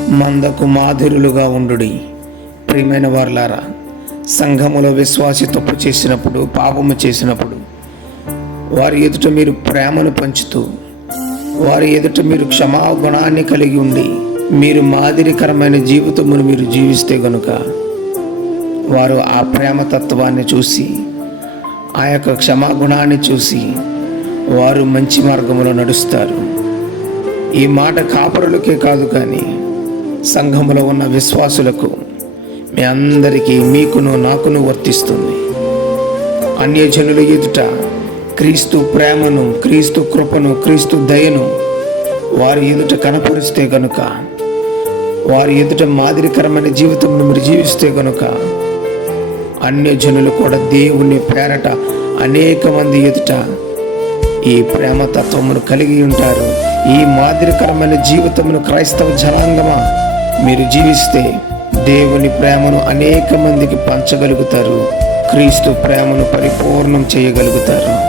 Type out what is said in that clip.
మందకు మాధురులుగా ఉండుడి. ప్రియమైన వారులారా సంఘములో విశ్వాసి తప్పు చేసినప్పుడు పాపము చేసినప్పుడు వారి ఎదుట మీరు ప్రేమను పంచుతూ వారి ఎదుట మీరు క్షమాగుణాన్ని కలిగి ఉండి మీరు మాదిరికరమైన జీవితమును మీరు జీవిస్తే గనుక వారు ఆ ప్రేమ తత్వాన్ని చూసి ఆ యొక్క క్షమాగుణాన్ని చూసి వారు మంచి మార్గంలో నడుస్తారు. ఈ మాట కాపరులకే కాదు కానీ సంఘములో ఉన్న విశ్వాసులకు మీ అందరికీ మీకును నాకును వర్తిస్తుంది. అన్యజనుల ఎదుట క్రీస్తు ప్రేమను క్రీస్తు కృపను క్రీస్తు దయను వారి ఎదుట కనపరిస్తే గనుక వారి ఎదుట మాదిరికరమైన జీవితం మీరు జీవిస్తే గనుక అన్యజనులు కూడా దేవుని పేరట అనేక మంది ఎదుట ఈ ప్రేమ తత్వమును కలిగి ఉంటారు. ఈ మాదిరికరమైన జీవితమును క్రైస్తవ జనాంగమా మీరు జీవిస్తే దేవుని ప్రేమను అనేక మందికి పంచగలుగుతారు. క్రీస్తు ప్రేమను పరిపూర్ణం చేయగలుగుతారు.